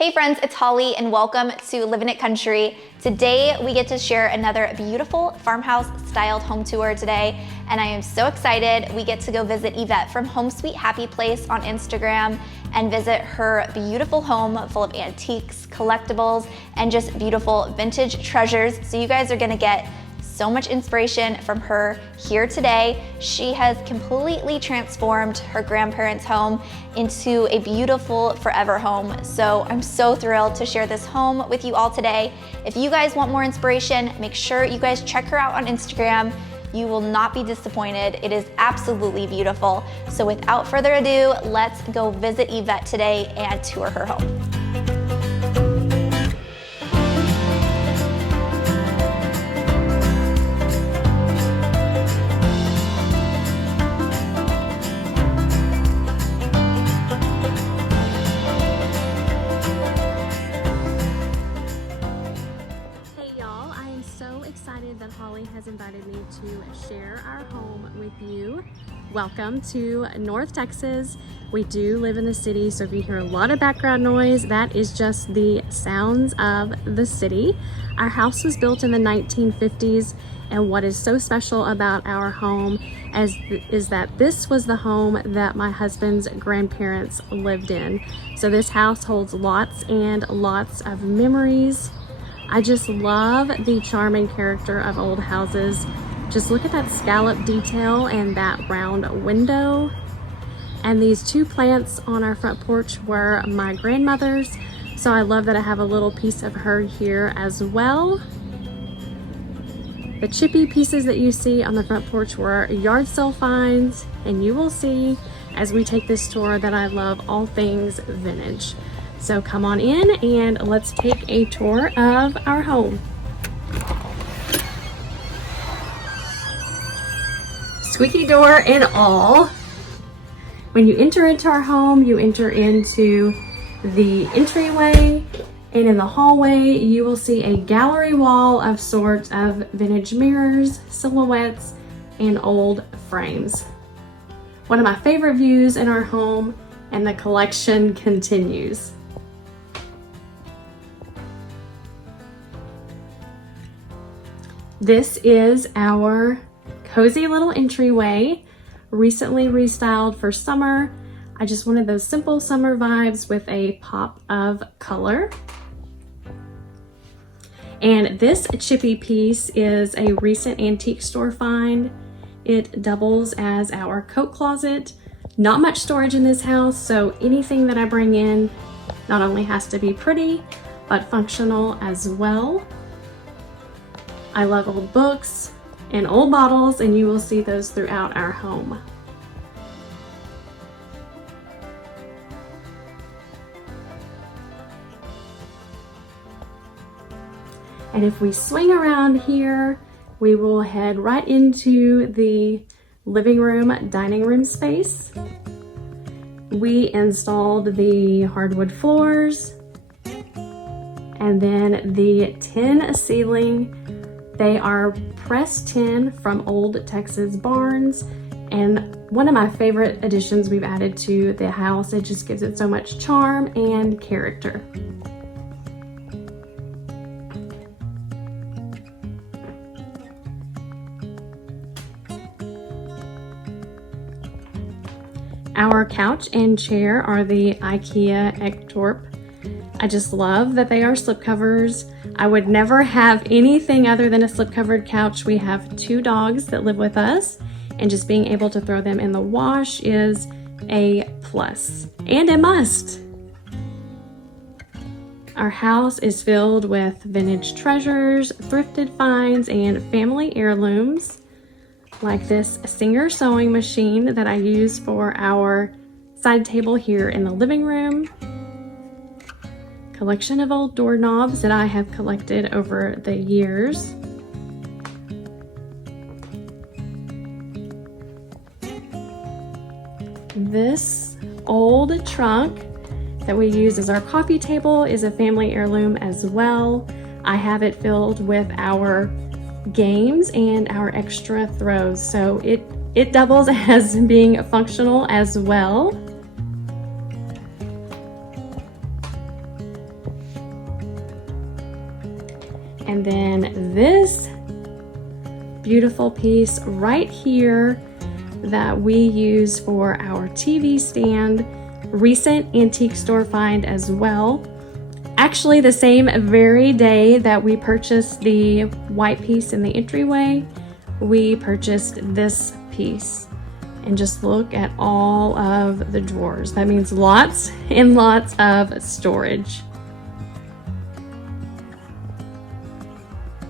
Hey friends, it's Holly and welcome to Living It Country. Today we get to share another beautiful farmhouse styled home tour today, and I am so excited. We get to go visit Yvette from Home Sweet Happy Place on Instagram and visit her beautiful home full of antiques, collectibles, and just beautiful vintage treasures. So you guys are gonna get so much inspiration from her here today. She has completely transformed her grandparents' home into a beautiful forever home. So I'm so thrilled to share this home with you all today. If you guys want more inspiration, make sure you guys check her out on Instagram. You will not be disappointed. It is absolutely beautiful. So without further ado, let's go visit Yvette today and tour her home. That Holly has invited me to share our home with you. Welcome to North Texas. We do live in the city, so if you hear a lot of background noise, that is just the sounds of the city. Our house was built in the 1950s, and what is so special about our home is that this was the home that my husband's grandparents lived in. So this house holds lots and lots of memories. I just love the charming character of old houses. Just look at that scallop detail and that round window. And these two plants on our front porch were my grandmother's, so I love that I have a little piece of her here as well. The chippy pieces that you see on the front porch were yard sale finds, and you will see as we take this tour that I love all things vintage. So come on in and let's take a tour of our home. Squeaky door and all. When you enter into our home, you enter into the entryway, and in the hallway you will see a gallery wall of sorts of vintage mirrors, silhouettes, and old frames. One of my favorite views in our home, and the collection continues. This is our cozy little entryway, recently restyled for summer. I just wanted those simple summer vibes with a pop of color. And this chippy piece is a recent antique store find. It doubles as our coat closet. Not much storage in this house, so anything that I bring in not only has to be pretty, but functional as well. I love old books and old bottles, and you will see those throughout our home. And if we swing around here, we will head right into the living room, dining room space. We installed the hardwood floors and then the tin ceiling. They are pressed tin from old Texas barns, and one of my favorite additions we've added to the house. It just gives it so much charm and character. Our couch and chair are the IKEA Ektorp. I just love that they are slipcovers. I would never have anything other than a slip-covered couch. We have two dogs that live with us, and just being able to throw them in the wash is a plus and a must. Our house is filled with vintage treasures, thrifted finds, and family heirlooms, like this Singer sewing machine that I use for our side table here in the living room. Collection of old doorknobs that I have collected over the years. This old trunk that we use as our coffee table is a family heirloom as well. I have it filled with our games and our extra throws, so it doubles as being functional as well. And then this beautiful piece right here that we use for our TV stand, recent antique store find as well. Actually, the same very day that we purchased the white piece in the entryway, we purchased this piece. And just look at all of the drawers. That means lots and lots of storage.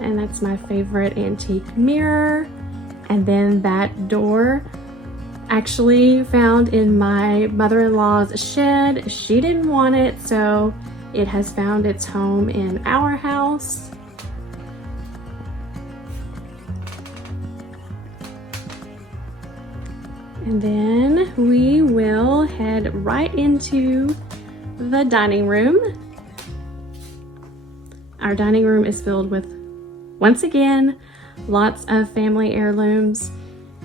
And that's my favorite antique mirror. And then that door, actually found in my mother-in-law's shed. She didn't want it, so it has found its home in our house. And then we will head right into the dining room. Our dining room is filled with, once again, lots of family heirlooms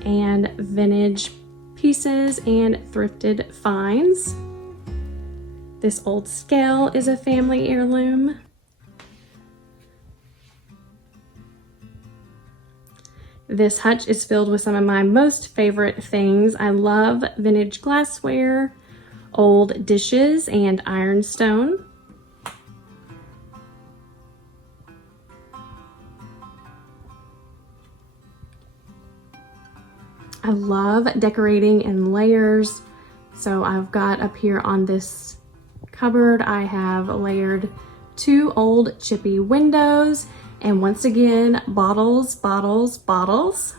and vintage pieces and thrifted finds. This old scale is a family heirloom. This hutch is filled with some of my most favorite things. I love vintage glassware, old dishes, and ironstone. I love decorating in layers. So I've got up here on this cupboard, I have layered 2 old chippy windows, and once again, bottles, bottles, bottles.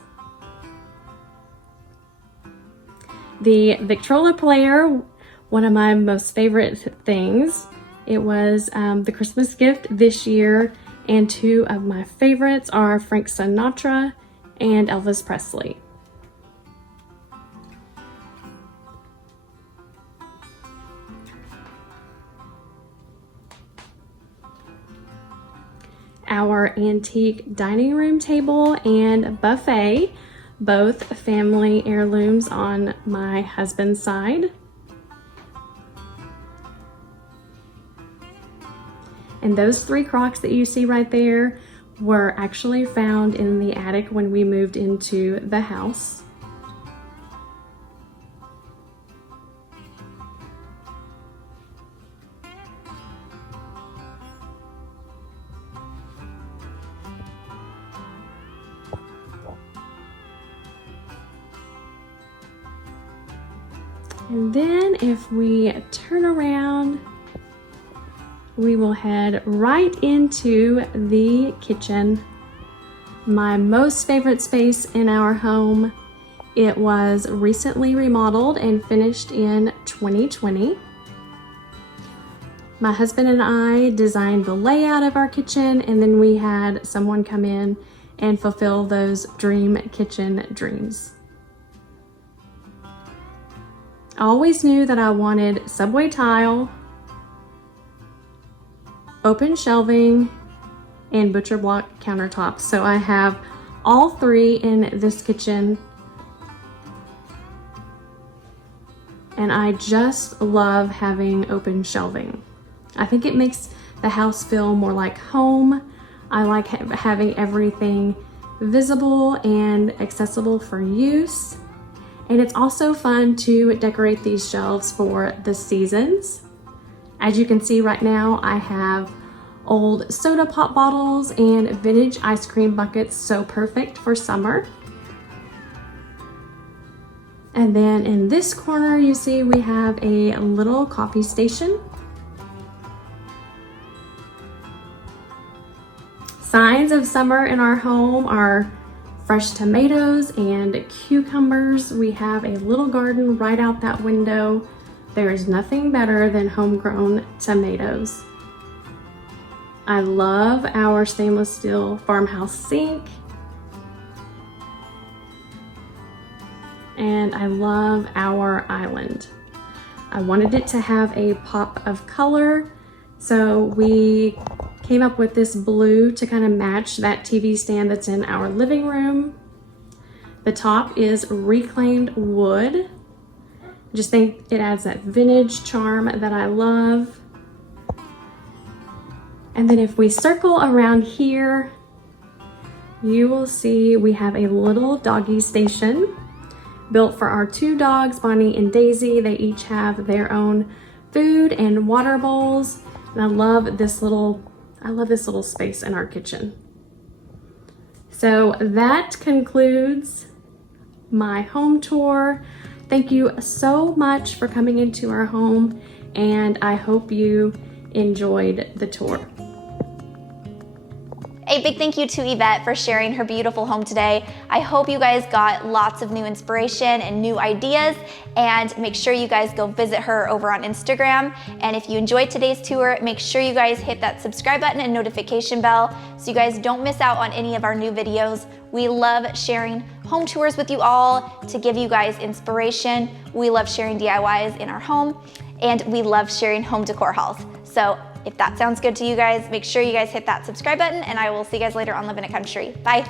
The Victrola player, one of my most favorite things. It was the Christmas gift this year, and 2 of my favorites are Frank Sinatra and Elvis Presley. Our antique dining room table and buffet, both family heirlooms on my husband's side. And those 3 crocks that you see right there were actually found in the attic when we moved into the house. And then if we turn around, we will head right into the kitchen. My most favorite space in our home. It was recently remodeled and finished in 2020. My husband and I designed the layout of our kitchen, and then we had someone come in and fulfill those dream kitchen dreams. I always knew that I wanted subway tile, open shelving, and butcher block countertops. So I have all 3 in this kitchen. And I just love having open shelving. I think it makes the house feel more like home. I like having everything visible and accessible for use. And it's also fun to decorate these shelves for the seasons. As you can see right now, I have old soda pop bottles and vintage ice cream buckets, so perfect for summer. And then in this corner, you see we have a little coffee station. Signs of summer in our home are fresh tomatoes and cucumbers. We have a little garden right out that window. There is nothing better than homegrown tomatoes. I love our stainless steel farmhouse sink. And I love our island. I wanted it to have a pop of color, so we came up with this blue to kind of match that TV stand that's in our living room. The top is reclaimed wood. I just think it adds that vintage charm that I love. And then if we circle around here, you will see we have a little doggy station built for our 2 dogs, Bonnie and Daisy. They each have their own food and water bowls. And I love this little space in our kitchen. So that concludes my home tour. Thank you so much for coming into our home, and I hope you enjoyed the tour. A big thank you to Yvette for sharing her beautiful home today. I hope you guys got lots of new inspiration and new ideas, and make sure you guys go visit her over on Instagram. And if you enjoyed today's tour, make sure you guys hit that subscribe button and notification bell so you guys don't miss out on any of our new videos. We love sharing home tours with you all to give you guys inspiration. We love sharing DIYs in our home, and we love sharing home decor hauls. So if that sounds good to you guys, make sure you guys hit that subscribe button, and I will see you guys later on Living It Country. Bye.